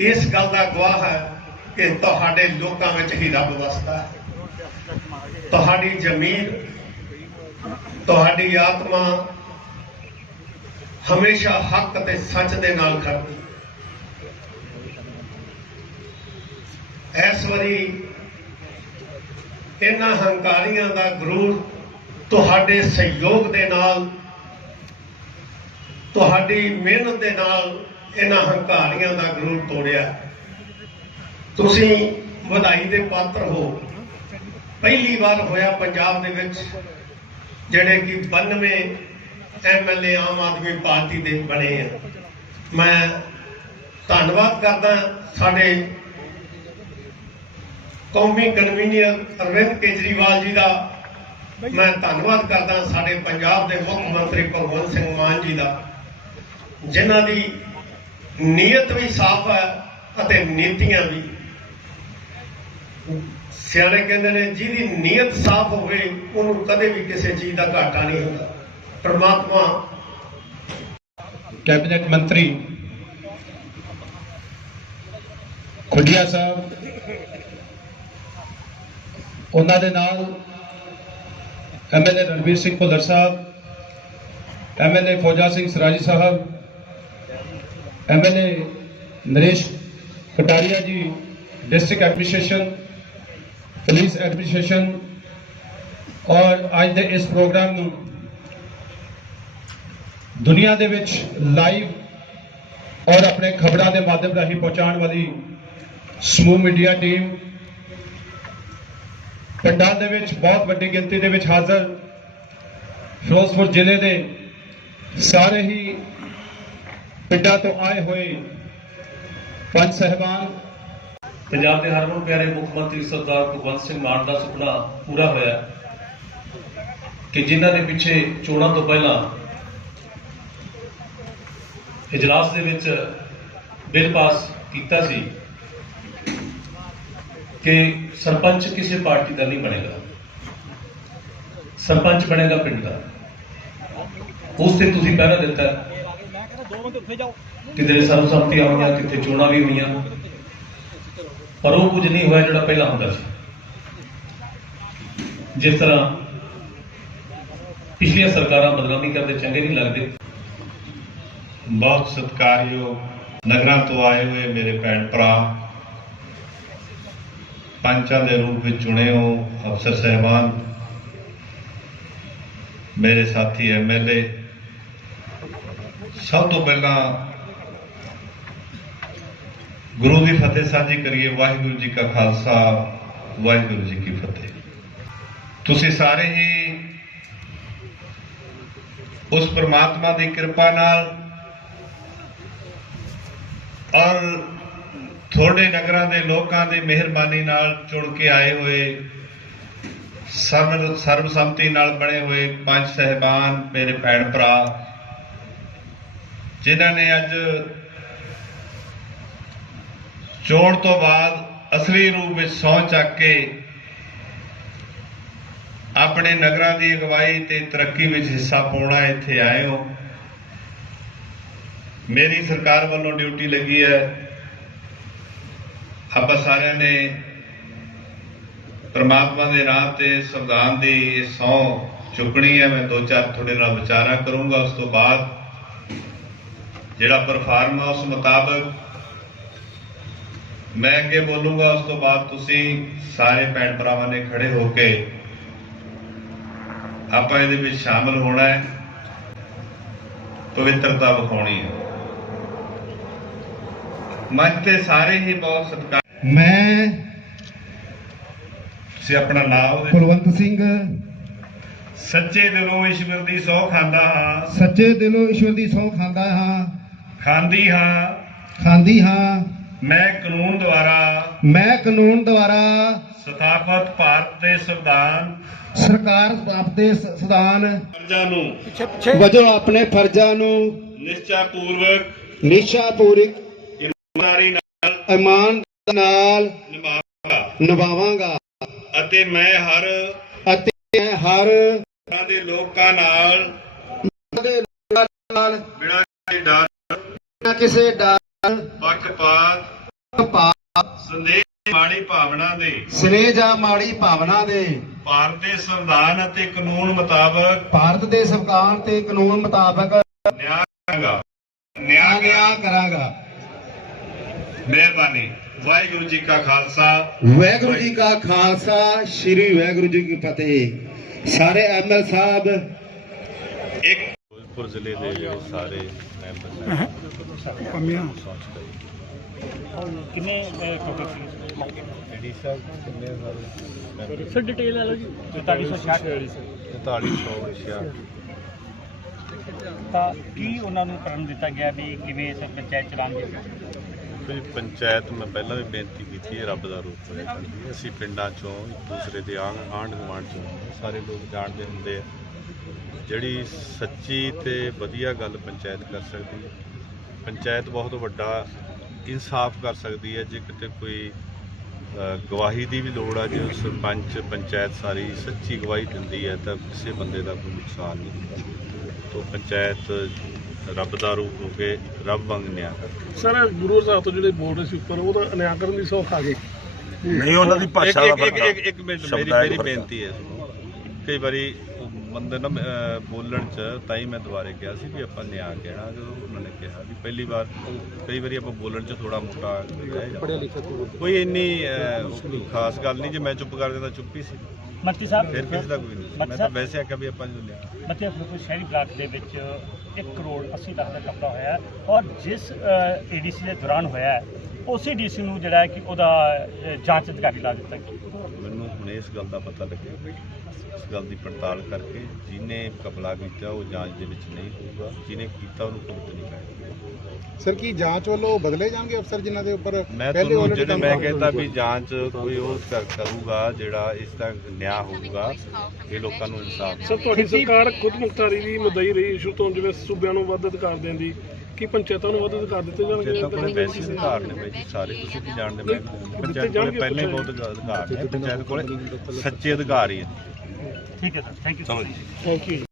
ਇਸ ਗੱਲ ਦਾ ਗਵਾਹ ਹੈ ਕਿ ਤੁਹਾਡੇ ਲੋਕਾਂ ਵਿੱਚ ਹੀ ਰੱਬ ਵਸਦਾ ਹੈ। ਤੁਹਾਡੀ ਜ਼ਮੀਰ ਤੁਹਾਡੀ ਆਤਮਾ ਹਮੇਸ਼ਾ ਹੱਕ ਤੇ ਸੱਚ ਦੇ ਨਾਲ ਖੜਦੀ ਇਸ ਵਾਰੀ ਇਹਨਾਂ ਹੰਕਾਰੀਆਂ ਦਾ ਗਰੂਰ ਤੁਹਾਡੇ ਸਹਿਯੋਗ ਦੇ ਨਾਲ, ਤੁਹਾਡੀ ਮਿਹਨਤ ਦੇ ਨਾਲ ਇਹਨਾਂ ਹੰਕਾਰੀਆਂ ਦਾ ਗਰੂਰ ਤੋੜਿਆ। ਤੁਸੀਂ ਵਧਾਈ ਦੇ ਪਾਤਰ ਹੋ। ਪਹਿਲੀ ਵਾਰ ਹੋਇਆ ਪੰਜਾਬ ਦੇ ਵਿੱਚ, ਜਿਹੜੇ ਕਿ 92 ਐਮਐਲਏ ਆਮ ਆਦਮੀ ਪਾਰਟੀ ਦੇ ਬਣੇ ਆ। ਮੈਂ ਧੰਨਵਾਦ ਕਰਦਾ ਸਾਡੇ ਕੌਮੀ ਕਨਵੀਨਰ ਅਰਵਿੰਦ ਕੇਜਰੀਵਾਲ ਜੀ ਦਾ। ਮੈਂ ਧੰਨਵਾਦ ਕਰਦਾ ਸਾਡੇ ਪੰਜਾਬ ਦੇ ਮੁੱਖ ਮੰਤਰੀ ਭਗਵੰਤ ਸਿੰਘ ਮਾਨ ਜੀ ਦਾ, ਜਿਨ੍ਹਾਂ ਦੀ ਨੀਅਤ ਵੀ ਸਾਫ਼ ਹੈ ਅਤੇ ਨੀਤੀਆਂ ਵੀ। ਸਿਆਣੇ ਕਹਿੰਦੇ ਨੇ, ਜਿਹਦੀ ਨੀਅਤ ਸਾਫ਼ ਹੋਵੇ, ਉਹਨੂੰ ਕਦੇ ਵੀ ਕਿਸੇ ਚੀਜ਼ ਦਾ ਘਾਟਾ ਨਹੀਂ ਹੁੰਦਾ। ਪ੍ਰਮਾਤਮਾ ਕੈਬਨਿਟ ਮੰਤਰੀ ਖੁੱਡੀਆ ਸਾਹਿਬ, ਉਹਨਾਂ ਦੇ ਨਾਲ MLA Ranveer Singh Bhullar Sahib MLA Fauja Singh Sarari Sahib MLA Naresh Kataria ji district administration police administration ਔਰ ਅੱਜ ਦੇ ਇਸ ਪ੍ਰੋਗਰਾਮ ਨੂੰ ਦੁਨੀਆ ਦੇ ਵਿੱਚ ਲਾਈਵ ਔਰ ਆਪਣੇ ਖਬਰਾਂ ਦੇ ਮਾਧਿਅਮ ਰਾਹੀਂ ਪਹੁੰਚਾਉਣ ਵਾਲੀ ਸਮੂਹ ਮੀਡੀਆ ਟੀਮ ਪਿੰਡਾਂ ਦੇ ਵਿੱਚ ਬਹੁਤ ਵੱਡੀ ਗਿਣਤੀ ਦੇ ਵਿੱਚ ਹਾਜ਼ਰ ਫਿਰੋਜ਼ਪੁਰ ਜ਼ਿਲ੍ਹੇ ਦੇ ਸਾਰੇ ਹੀ ਪਿੰਡਾਂ ਤੋਂ ਆਏ ਹੋਏ ਪੰਜ ਸਹਿਬਾਨ। ਪੰਜਾਬ ਦੇ ਹਰਮਨ ਪਿਆਰੇ ਮੁੱਖ ਮੰਤਰੀ ਸਰਦਾਰ ਭਗਵੰਤ ਸਿੰਘ ਮਾਨ ਦਾ ਸੁਪਨਾ ਪੂਰਾ ਹੋਇਆ ਕਿ ਜਿਨ੍ਹਾਂ ਨੇ ਪਿੱਛੇ ਚੋਣਾਂ ਤੋਂ ਪਹਿਲਾਂ ਇਜਲਾਸ ਦੇ ਵਿੱਚ ਬਿੱਲ ਪਾਸ ਕੀਤਾ ਸੀ ਕਿ ਸਰਪੰਚ ਕਿਸੇ ਪਾਰਟੀ ਦਾ ਨਹੀਂ ਬਣੇਗਾ। ਸਰਪੰਚ ਬਣੇਗਾ ਪਿੰਡ ਦਾ। ਉਸ ਤੇ ਤੁਸੀਂ ਪਹਿਰਾ ਦਿੱਤਾ ਕਿਤੇ ਸਰਬਸੰਮਤੀ ਹੋਈਆਂ ਕਿਤੇ ਚੋਣਾਂ ਵੀ ਹੋਈਆਂ ਪਰ ਉਹ ਕੁਝ ਨਹੀਂ ਹੋਇਆ ਜਿਹੜਾ ਪਹਿਲਾਂ ਹੁੰਦਾ ਸੀ। ਜਿਸ ਤਰ੍ਹਾਂ ਪਿਛਲੀਆਂ ਸਰਕਾਰਾਂ ਬਦਨਾਮੀ ਕਰਦੇ ਚੰਗੇ ਨਹੀਂ ਲੱਗਦੇ। ਬਹੁਤ ਸਤਿਕਾਰਯੋਗ ਨਗਰਾਂ ਤੋਂ ਆਏ ਹੋਏ ਮੇਰੇ ਭੈਣ ਭਰਾ। ਪੰਚਾਂ ਦੇ ਰੂਪ ਵਿੱਚ ਚੁਣੇ ਹੋ ਅਫਸਰ ਸਹਿਬਾਨ। ਮੇਰੇ ਸਾਥੀ ਐਮਐਲਏ ਸਭ ਤੋਂ ਪਹਿਲਾਂ ਗੁਰੂ ਦੀ ਫਤਿਹ ਸਾਂਝੀ ਕਰੀਏ, ਵਾਹਿਗੁਰੂ ਜੀ ਕਾ ਖਾਲਸਾ, ਵਾਹਿਗੁਰੂ ਜੀ ਕੀ ਫਤਿਹ। ਤੁਸੀਂ ਸਾਰੇ ਹੀ ਉਸ ਪਰਮਾਤਮਾ ਦੀ ਕਿਰਪਾ ਨਾਲ ਔਰ ਥੋੜੇ ਨਗਰਾਂ ਦੇ ਲੋਕਾਂ ਦੀ ਮਿਹਰਬਾਨੀ ਨਾਲ ਚੁਣ ਕੇ ਆਏ ਹੋਏ ਸਰਬ ਸਰਬਸੰਮਤੀ ਨਾਲ ਬਣੇ ਹੋਏ ਪੰਜ ਸਹਿਬਾਨ, ਮੇਰੇ ਭੈਣ ਭਰਾ ਜਿਨ੍ਹਾਂ ਨੇ ਅੱਜ ਚੋਣ ਤੋਂ ਬਾਅਦ ਅਸਲੀ ਰੂਪ ਵਿੱਚ ਸਹੁੰ ਚੱਕ ਕੇ ਆਪਣੇ ਨਗਰਾਂ ਦੀ ਅਗਵਾਈ ਤੇ ਤਰੱਕੀ ਵਿੱਚ ਹਿੱਸਾ ਪਾਉਣਾ ਇੱਥੇ ਆਏ ਹੋ। ਮੇਰੀ ਸਰਕਾਰ ਵੱਲੋਂ ਡਿਊਟੀ ਲੱਗੀ ਹੈ। ਆਪਾਂ ਸਾਰਿਆਂ ਨੇ ਪਰਮਾਤਮਾ ਦੇ ਰਾਹ ਤੇ ਸੰਵਿਧਾਨ ਦੀ ਇਹ ਸਹੁੰ ਚੁੱਕਣੀ ਹੈ। ਮੈਂ ਦੋ ਚਾਰ ਤੁਹਾਡੇ ਨਾਲ ਵਿਚਾਰਾ ਕਰੂੰਗਾ। ਉਸ ਤੋਂ ਬਾਅਦ ਜਿਹੜਾ ਪਰਫਾਰਮ ਹੈ ਉਸ ਮੁਤਾਬਕ ਮੈਂ ਅੱਗੇ ਬੋਲੂੰਗਾ ਉਸ ਤੋਂ ਬਾਅਦ ਤੁਸੀਂ ਸਾਰੇ ਭੈਣ ਭਰਾਵਾਂ ਨੇ ਖੜੇ ਹੋ ਕੇ ਆਪਾਂ ਇਹਦੇ ਵਿੱਚ ਸ਼ਾਮਲ ਹੋਣਾ ਹੈ ਪਵਿੱਤਰਤਾ ਵਿਖਾਉਣੀ ਹੈ। ਮੰਚ ਤੇ ਸਾਰੇ ਹੀ ਬਹੁਤ ਸਤਿਕਾਰ ਮੈਂ ਤੁਸੀਂ ਆਪਣਾ ਨਾਮ ਕੁਲਵੰਤ ਸਿੰਘ। ਸੱਚੇ ਦਿਲੋਂ ਈਸ਼ਵਰ ਦੀ ਸਹੁੰ ਖਾਂਦਾ ਹਾਂ। ਸੱਚੇ ਦਿਲੋਂ ਈਸ਼ਵਰ ਦੀ ਸਹੁੰ ਖਾਂਦਾ ਹਾਂ। ਖਾਂਦੀ ਹਾਂ। ਖਾਂਦੀ ਹਾਂ। ਮੈਂ ਕਾਨੂੰਨ ਦੁਆਰਾ ਮੈਂ ਕਾਨੂੰਨ ਦੁਆਰਾ ਸਥਾਪਿਤ ਭਾਰਤ ਦੇ ਸੰਵਿਧਾਨ ਸਰਕਾਰ ਦੇ ਸੰਵਿਧਾਨ ਫਰਜ਼ਾਂ ਨੂੰ ਵਜੋਂ ਆਪਣੇ ਫਰਜ਼ਾਂ ਨੂੰ ਨਿਸ਼ਚਾ ਪੂਰਵਕ ਨਿਸ਼ਾਪੂਰਕ ਇਮਾਨਦਾਰੀ ਨਾਲ ਇਮਾਨ ਨਾਲ ਨਿਭਾਵਾਂਗਾ। ਨਿਭਾਵਾਂਗਾ। ਅਤੇ ਮੈਂ ਹਰ ਅਤੇ ਮੈਂ ਹਰ ਤਰ੍ਹਾਂ ਦੇ ਲੋਕਾਂ ਨਾਲ ਦੇ ਨਾਲ ਬਿਨਾਂ ਕਿਸੇ ਡਰ ਕਿਸੇ ਡਰ ਪੱਖਪਾਤ ਸੰਦੇਸ਼ ਮਾੜੀ ਭਾਵਨਾ ਦੇ। ਸਨੇਹ ਜਾਂ ਮਾੜੀ ਭਾਵਨਾ ਦੇ। ਭਾਰਤ ਦੇ ਸੰਵਿਧਾਨ ਅਤੇ ਕਾਨੂੰਨ ਮੁਤਾਬਕ ਭਾਰਤ ਦੇ ਸੰਵਿਧਾਨ ਤੇ ਕਾਨੂੰਨ ਮੁਤਾਬਕ ਨਿਆਂ ਕਰਾਂਗਾ ਨਿਆਂ ਨਿਆਂ ਨਿਆਂ ਕਰਾਂਗਾ। ਮਿਹਰਬਾਨੀ। ਵਾਹਿਗੁਰੂ ਜੀ ਕਾ ਖਾਲਸਾ। ਵਾਹਿਗੁਰੂ ਜੀ ਕਾ ਖਾਲਸਾ। ਸ੍ਰੀ ਵਾਹਿਗੁਰੂ ਜੀ ਕੀ ਫਤਿਹ। ਸਾਰੇ ਐਮਐਲ ਸਾਹਿਬ ਇੱਕ ਫਿਰੋਜ਼ਪੁਰ ਜ਼ਿਲ੍ਹੇ ਦੇ ਜਿਹੜੇ ਸਾਰੇ ਮੈਂਬਰ ਕਿੰਨੇ ਟੋਟਲ ਏਡੀ ਸਾਹਿਬ ਕਿੰਨੇ ਸਾਰੇ ਸਰ ਡਿਟੇਲ ਲੈ ਲਓ ਜੀ। 4466 4400 ਵਿਸ਼ਾ ਤਾਂ ਕੀ ਉਹਨਾਂ ਨੂੰ ਕਰਨ ਦਿੱਤਾ ਗਿਆ ਵੀ ਕਿਵੇਂ ਇਸ ਪੰਚਾਇਤ ਚਲਾਉਣਗੇ ਫਿਰ ਪੰਚਾਇਤ ਮੈਂ ਪਹਿਲਾਂ ਵੀ ਬੇਨਤੀ ਕੀਤੀ ਹੈ ਰੱਬ ਦਾ ਰੂਪ। ਅਸੀਂ ਪਿੰਡਾਂ ਚੋਂ ਇੱਕ ਦੂਸਰੇ ਦੇ ਆਂਢ ਆਂਢ ਗੁਆਂਢ ਚੋਂ ਸਾਰੇ ਲੋਕ ਜਾਣਦੇ ਹੁੰਦੇ ਆ। ਜਿਹੜੀ ਸੱਚੀ ਤੇ ਵਧੀਆ ਗੱਲ ਪੰਚਾਇਤ ਕਰ ਸਕਦੀ ਹੈ। ਪੰਚਾਇਤ ਬਹੁਤ ਵੱਡਾ ਇਨਸਾਫ ਕਰ ਸਕਦੀ ਹੈ ਜੇ ਕਿਤੇ ਕੋਈ ਗਵਾਹੀ ਦੀ ਵੀ ਲੋੜ ਆ ਜੇ ਸਰਪੰਚ ਪੰਚਾਇਤ ਸਾਰੀ ਸੱਚੀ ਗਵਾਹੀ ਦਿੰਦੀ ਹੈ ਤਾਂ ਕਿਸੇ ਬੰਦੇ ਦਾ ਕੋਈ ਨੁਕਸਾਨ ਨਹੀਂ ਹੁੰਦਾ। ਤੋਂ ਪੰਚਾਇਤ ਰੱਬ ਦਾ ਰੂਪ ਹੋ ਕੇ ਰੱਬ ਵਾਂਗ ਨਿਆਂ ਕਰਦੀ ਸਰ ਗੁਰੂ ਸਾਹਿਬ ਤੋਂ ਜਿਹੜੇ ਬੋਲ ਰਹੇ ਸੀ ਉੱਪਰ ਉਹਦਾ ਨਿਆਂ ਕਰਨ ਦੀ ਸੌਖ ਆ ਗਈ ਨਹੀਂ ਉਹਨਾਂ ਦੀ ਭਾਸ਼ਾ ਦਾ ਇੱਕ ਇੱਕ ਇੱਕ ਮਿੰਟ ਮੇਰੀ ਮੇਰੀ ਬੇਨਤੀ ਹੈ ਕਈ ਵਾਰੀ ਬੰਦੇ ਨਾ ਬੋਲਣ ਚ ਤਾਂ ਹੀ ਮੈਂ ਦੁਬਾਰੇ ਕਿਹਾ ਸੀ ਵੀ ਆਪਾਂ ਨਿਆਂ ਕਹਿਣਾ ਜਦੋਂ ਉਹਨਾਂ ਨੇ ਕਿਹਾ ਵੀ ਪਹਿਲੀ ਵਾਰ ਕਈ ਵਾਰੀ ਆਪਾਂ ਬੋਲਣ ਚ ਥੋੜਾ ਮੋਟਾ ਪੜਿਆ ਲਿਖਿਆ ਕੋਈ ਇੰਨੀ ਅਹ, ਖਾਸ ਗੱਲ ਨਹੀਂ ਜੇ ਮੈਂ ਚੁੱਪ ਕਰ ਦਿੰਦਾ ਚੁੱਪ ਹੀ ਸੀ। ਮੰਤਰੀ ਸਾਹਿਬ ਫਿਰ ਕਿਸੇ ਦਾ ਕੋਈ ਨਹੀਂ। ਸੀ। ਮੈਂ ਤਾਂ ਵੈਸੇ ਆਖਿਆ ਵੀ ਆਪਾਂ ਜੋ ਨਿਆਂ ਮੱਤੇ ਫਿਰੋਜ਼ਪੁਰ ਸ਼ਹਿਰੀ ਬਲਾਕ ਦੇ ਵਿੱਚ 1 ਕਰੋੜ 80 ਲੱਖ ਦਾ ਕਪੜਾ ਹੋਇਆ ਹੈ ਔਰ ਜਿਸ ਏਡੀਸੀ ਦੇ ਦੌਰਾਨ ਹੋਇਆ ਹੈ ਉਸੇ ਡੀਸੀ ਨੂੰ ਜਿਹੜਾ ਹੈ ਕਿ ਉਹਦਾ ਅ, ਜਾਂਚ ਅਧਿਕਾਰੀ ਲਾ ਦਿੱਤਾ ਗਿਆ ਹੁਣ ਇਸ ਗੱਲ ਦਾ ਪਤਾ ਲੱਗਿਆ। ਇਸ ਗੱਲ ਦੀ ਪੜਤਾਲ ਕਰਕੇ ਜਿਹਨੇ ਕਪਲਾ ਕੀਤਾ ਉਹ ਜਾਂਚ ਦੇ ਵਿੱਚ ਨਹੀਂ ਹੋਊਗਾ। ਜਿਹਨੇ ਕੀਤਾ ਉਹਨੂੰ ਭੁਗਤ ਨਹੀਂ ਪੈਣੀ ਸਰ ਕੀ ਜਾਂਚ ਵੱਲੋਂ ਬਦਲੇ ਜਾਣਗੇ ਅਫਸਰ ਜਿਨ੍ਹਾਂ ਦੇ ਉੱਪਰ? ਮੈਂ ਪਹਿਲੇ ਤੁਹਾਨੂੰ ਜਿਹੜੇ ਮੈਂ ਕਹਿੰਦਾ। ਵੀ ਜਾਂਚ ਕੋਈ ਉਹ ਕਰ- ਕਰੂਗਾ ਜਿਹੜਾ ਇਸ ਦਾ ਨਿਆਂ ਹੋਊਗਾ ਇਹ ਲੋਕਾਂ ਨੂੰ ਇਨਸਾਫ ਸਰ ਤੁਹਾਡੀ ਸਰਕਾਰ ਖੁਦ ਮੁਖਤਾਰੀ ਦੀ ਮਦਈ ਰਹੀ ਇਸ਼ੂ ਤੋਂ ਜਿਵੇਂ ਸੂਬਿਆਂ ਨੂੰ ਵੱਧ ਅਧਿਕਾਰ ਦੇਂਦੀ ਕੀ ਪੰਚਾਇਤਾਂ ਨੂੰ ਵੱਧ ਅਧਿਕਾਰ ਦਿੱਤੇ ਜਾਣਗੇ? ਪੰਚਾਇਤਾਂ ਕੋਲੇ ਵੈਸੇ ਅਧਿਕਾਰ ਨੇ ਬਾਈ ਸਾਰੇ ਤੁਸੀਂ ਕੀ ਜਾਣਦੇ ਮੈਂ ਪੰਚਾਇਤ ਕੋਲੇ ਪਹਿਲਾਂ ਹੀ ਬਹੁਤ ਅਧਿਕਾਰ ਨੇ। ਪੰਚਾਇਤ ਕੋਲੇ ਸੱਚੇ ਅਧਿਕਾਰ ਹੀ ਠੀਕ ਹੈ sir thank you thank you